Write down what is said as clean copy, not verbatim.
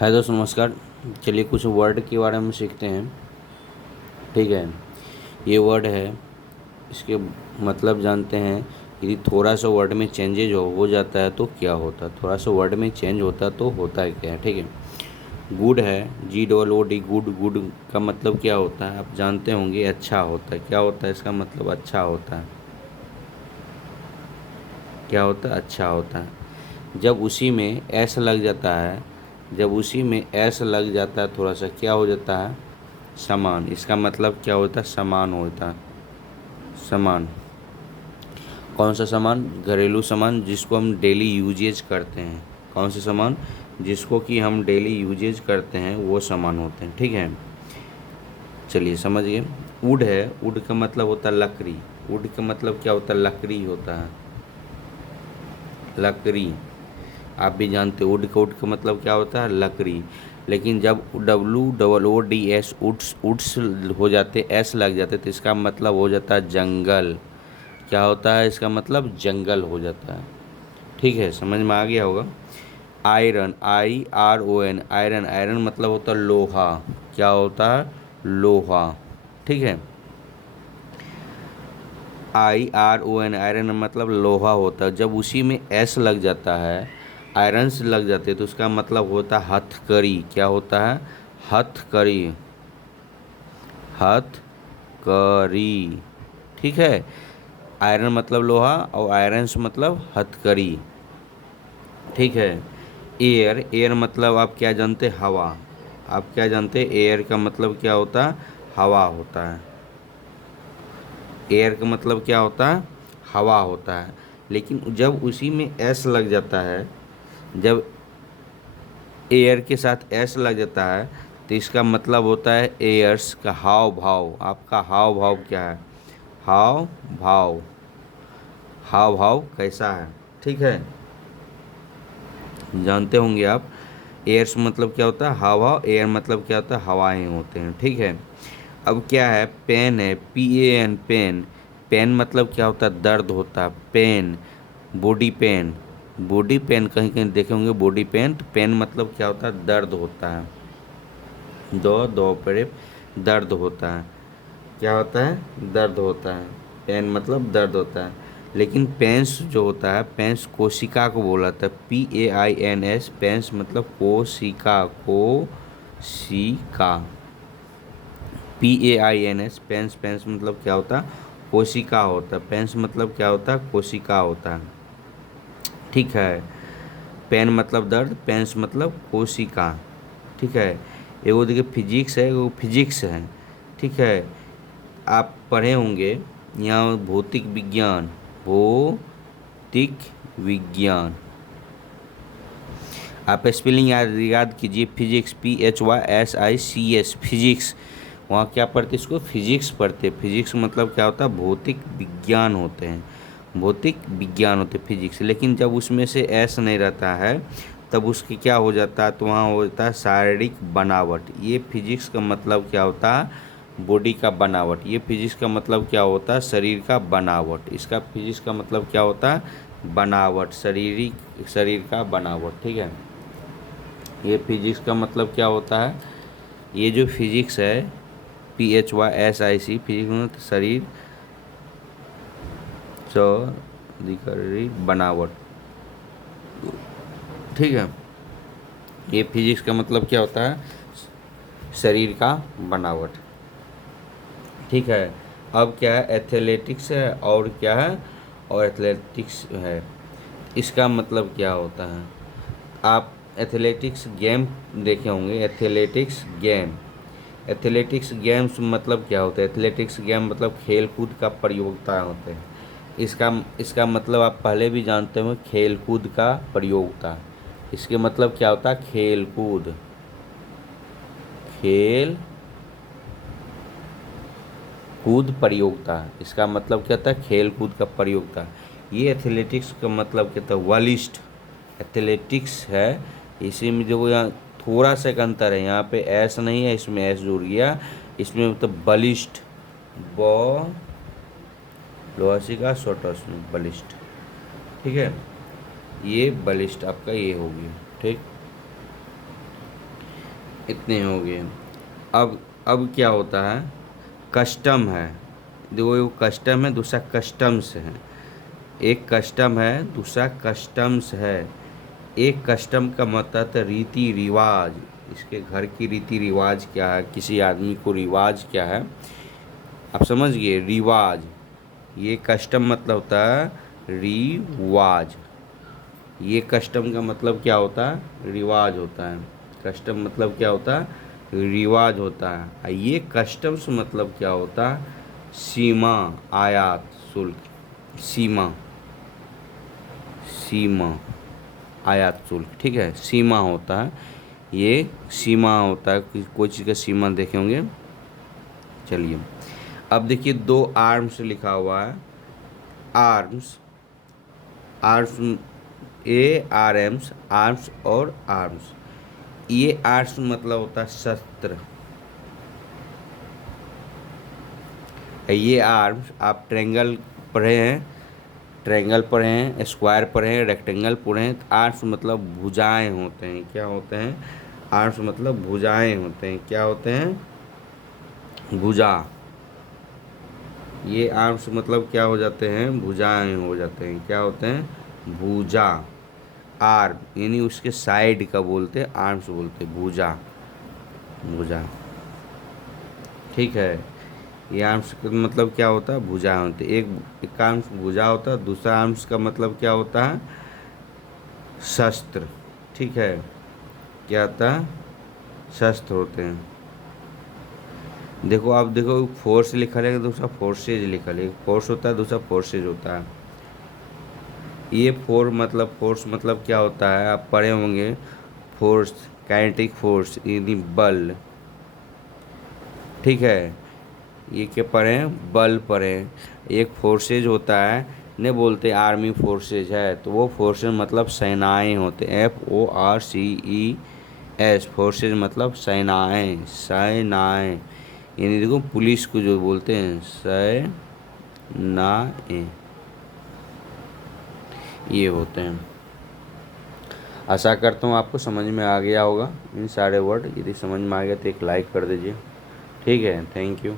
हाय दोस्त, नमस्कार। चलिए कुछ वर्ड के बारे में सीखते हैं। ठीक है, ये वर्ड है, इसके मतलब जानते हैं। यदि थोड़ा सा वर्ड में चेंजेज हो जाता है तो क्या होता है, थोड़ा सा वर्ड में चेंज होता है तो होता है क्या है। ठीक है, गुड है, GOOD, गुड। गुड का मतलब क्या होता है आप जानते होंगे, अच्छा होता है। क्या होता है इसका मतलब? अच्छा होता है। क्या होता है? अच्छा होता है। जब उसी में एस लग जाता है, जब उसी में एस लग जाता है थोड़ा सा, क्या हो जाता है? समान। इसका मतलब क्या होता है? समान होता है। समान। कौन सा सामान? घरेलू सामान जिसको हम डेली यूजेज करते हैं। कौन से सामान? जिसको कि हम डेली यूजेज करते हैं वो सामान होते हैं। ठीक है, चलिए समझ गए। वुड है, वुड का मतलब होता है लकड़ी। वुड का मतलब क्या होता है? लकड़ी होता है। लकड़ी। आप भी जानते हो वुड का, वुड का मतलब क्या होता है? लकड़ी। लेकिन जब WOODS उड्स उड्स हो जाते, एस लग जाते, तो इसका मतलब हो जाता है जंगल। क्या होता है इसका मतलब? जंगल हो जाता है। ठीक है, समझ में आ गया होगा। Iron, IRON, iron. आयरन मतलब होता है लोहा। क्या होता है? लोहा। ठीक है, IRON, आयरन मतलब लोहा होता है। जब उसी में एस लग जाता है, आयरन से लग जाते हैं, तो उसका मतलब होता है हथकड़ी। क्या होता है? हथकड़ी। हथकड़ी। ठीक है, आयरन मतलब लोहा और आयरन से मतलब हथकड़ी। ठीक है, एयर। एयर मतलब आप क्या जानते हैं? हवा। आप क्या जानते हैं? एयर का मतलब क्या होता है? हवा होता है। एयर का मतलब क्या होता है? हवा होता है। लेकिन जब उसी में एस लग जाता है, जब एयर के साथ एस लग जाता है, तो इसका मतलब होता है एयर्स का हाव भाव। आपका हाव भाव क्या है? हाव भाव। हाव भाव कैसा है? ठीक है, जानते होंगे आप। एयर्स मतलब क्या होता है? हाव भाव। एयर मतलब क्या होता है? हवाएं होते हैं। ठीक है, अब क्या है? पेन है, PAN, पेन। पेन मतलब क्या होता है? दर्द होता है। Pain, body pain. Body pain कहीं कहीं देखे होंगे, बॉडी पेन। तो पेन मतलब क्या होता है? दर्द होता है। दो दो पर दर्द होता है। क्या होता है? दर्द होता है। पेन मतलब दर्द होता है। लेकिन पेंस जो होता है, पेंस कोशिका को बोला था, PAINS। पेंस मतलब कोशिका। कोशिका। PAINS, pens. पेंस मतलब क्या होता है? कोशिका होता है। पेंस मतलब क्या होता है? कोशिका होता है। ठीक है, पेन मतलब दर्द, पेंस मतलब कोशिका। ठीक है, एगो देखिए फिजिक्स है, एगो फिजिक्स है। ठीक है, आप पढ़े होंगे यहाँ भौतिक विज्ञान। भौतिक विज्ञान। आप स्पेलिंग याद कीजिए, फिजिक्स, PHYSICS, फिजिक्स। वहाँ क्या पढ़ते? इसको फिजिक्स पढ़ते। फिजिक्स मतलब क्या होता है? भौतिक विज्ञान होते हैं। भौतिक विज्ञान होते हैं फिजिक्स। लेकिन जब उसमें से एस नहीं रहता है, तब उसकी क्या हो जाता है? तो वहाँ हो जाता है शारीरिक बनावट। ये फिजिक्स का मतलब क्या होता है? बॉडी का बनावट। ये फिजिक्स का मतलब क्या होता है? शरीर का बनावट। इसका फिजिक्स का मतलब क्या होता है? बनावट, शारीरिक, शरीर का बनावट। ठीक है, ये फिजिक्स का मतलब क्या होता है? ये जो फिजिक्स है, PHYSIC, फिजिक्स मतलब शरीर, शरीर बनावट। ठीक है, ये फिजिक्स का मतलब क्या होता है? शरीर का बनावट। ठीक है, अब क्या है? एथलेटिक्स है और क्या है? और एथलेटिक्स है। इसका मतलब क्या होता है? आप एथलेटिक्स गेम देखे होंगे। Athletics game. एथलेटिक्स गेम्स मतलब क्या होता है? एथलेटिक्स गेम मतलब खेल कूद का प्रतियोगिता होते हैं। इसका इसका मतलब आप पहले भी जानते हो, खेल कूद का प्रतियोगिता। इसके मतलब क्या होता है? खेल कूद। खेल कूद प्रतियोगिता। इसका मतलब क्या होता है? खेल कूद का प्रतियोगिता। ये एथलेटिक्स का मतलब क्या होता है? बलिष्ठ। एथलेटिक्स है, इसी में देखो यहाँ थोड़ा सा एक अंतर है। यहाँ पे एस नहीं है, इसमें एस जुड़ गया। इसमें मतलब बलिष्ठ। ब लोहासी का शॉर्ट में बलिष्ठ। ठीक है, ये बलिष्ठ आपका ये होगी। ठीक, इतने हो गए। अब क्या होता है, कस्टम है। देखो वो कस्टम है, दूसरा कस्टम्स है। एक कस्टम है, दूसरा कस्टम्स है। एक कस्टम का मतलब है रीति रिवाज, इसके घर की रीति रिवाज क्या है, किसी आदमी को रिवाज क्या है, आप समझ गए, रिवाज। ये कस्टम मतलब होता है रिवाज। ये कस्टम का मतलब क्या होता है, रिवाज होता है। कस्टम मतलब क्या होता है, रिवाज होता है। और ये कस्टम्स मतलब क्या होता है, सीमा, आयात शुल्क, सीमा, सीमा, आयात शुल्क, ठीक है, सीमा होता है। ये सीमा होता है, कोई चीज़ का सीमा देखे होंगे। चलिए, अब देखिए दो आर्म्स लिखा हुआ है, आर्म्स, आर्म्स, ARMS, आर्म्स और आर्म्स। ये आर्म्स मतलब होता है शस्त्र। ये आर्म्स आप ट्रायंगल पढ़े हैं, ट्रायंगल पढ़े हैं, स्क्वायर पढ़े हैं, रेक्टेंगल पढ़े हैं। तो आर्म्स मतलब भुजाएं होते हैं, क्या होते हैं, आर्म्स मतलब भुजाएं होते हैं, क्या होते हैं, भुजा। ये आर्म्स मतलब क्या हो जाते हैं, भुजाएं हो जाते हैं, क्या होते हैं, भुजा। आर्म यानी उसके साइड का बोलते हैं, आर्म्स बोलते हैं, भुजा, भुजा, ठीक है। ये आर्म्स का मतलब क्या होता है, भुजा होते हैं। एक आर्म्स भुजा होता है, दूसरा आर्म्स का मतलब क्या होता है, शस्त्र, ठीक है, क्या होता है, शस्त्र होते हैं। देखो आप देखो, फोर्स लिखा है, दूसरा फोर्सेज लिखा है। एक फोर्स होता है, दूसरा फोर्सेज होता है। ये फोर्स मतलब क्या होता है, आप पढ़े होंगे, फोर्स, काइनेटिक फोर्स यानी बल, ठीक है। ये क्या पढ़े हैं, बल पढ़े हैं। एक फोर्सेज होता है, ने बोलते आर्मी फोर्सेज है, तो वो फोर्सेज मतलब सेनाएं होते हैं, FORCES, फोर्सेज मतलब सेनाएं, सेनाएं। यानी देखो पुलिस को जो बोलते हैं सेनाएं, ये होते हैं। आशा करता हूँ आपको समझ में आ गया होगा इन सारे वर्ड। यदि समझ में आ गया तो एक लाइक कर दीजिए, ठीक है, थैंक यू।